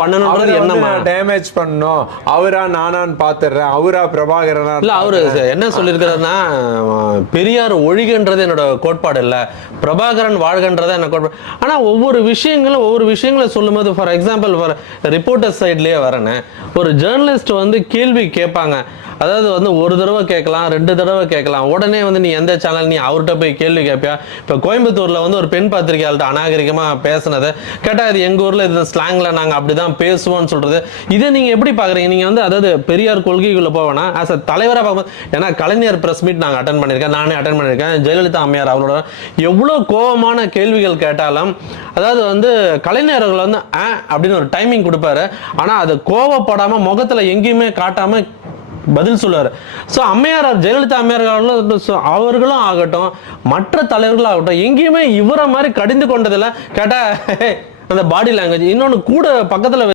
பண்ணணும்ன்றது என்னமா டேமேஜ் பண்ணணும், அவரா நானான்னு பாத்துறேன், அவரா பிரபாகரனா இல்ல. அவரு என்ன சொல்லியிருக்கிறாருன்னா, பெரியார் ஒழிகன்றது என்னோட கோட்பாடு இல்ல, பிரபாகரன் வாழ்கன்றத என்ன கோட்பாடு. ஆனா ஒவ்வொரு விஷயங்களும் சொல்லும் போது, ஃபார் எக்ஸாம்பிள் ரிப்போர்ட்டர் சைட்லயே வரேன்னு, ஒரு ஜேர்னலிஸ்ட் வந்து கேள்வி கேட்பாங்க. அதாவது வந்து ஒரு தடவை கேட்கலாம், 2 தடவை கேட்கலாம். உடனே வந்து நீ எந்த சேனல், நீ அவர்கிட்ட போய் கேள்வி கேட்பியா? இப்போ கோயம்புத்தூர்ல வந்து ஒரு பெண் பத்திரிகையாளர்கிட்ட அநாகரிகமா பேசுனது கேட்டா, இது எங்க ஊர்ல இது ஸ்லாங்ல நாங்க அப்படிதான் பேசுவோம்னு சொல்றது, இதை நீங்க எப்படி பாக்குறீங்க? நீங்க வந்து அதாவது பெரியார் கொள்கைக்குள்ள போவேனா ஆஸ் அ தலைவரா பார்க்கணும். ஏன்னா கலைஞர் பிரஸ் மீட் நாங்க அட்டன் பண்ணியிருக்கேன், நானே அட்டன் பண்ணியிருக்கேன். ஜெயலலிதா அம்மையார் அவரோட எவ்வளவு கோபமான கேள்விகள் கேட்டாலும், அதாவது வந்து கலைஞர் அவர்கள் வந்து அப்படின்னு ஒரு டைமிங் கொடுப்பாரு. ஆனா அது கோவப்படாம முகத்துல எங்கேயுமே காட்டாம பதில் சொல்லுவார். ஸோ அம்மையார் ஜெயலலிதா அம்மையார் அவர்களும் ஆகட்டும், மற்ற தலைவர்களும் ஆகட்டும், எங்கேயுமே இவரை மாதிரி கடிந்து கொண்டதில்லை. கேட்டா அந்த பாடி லாங்குவேஜ் இன்னொன்று கூட பக்கத்தில்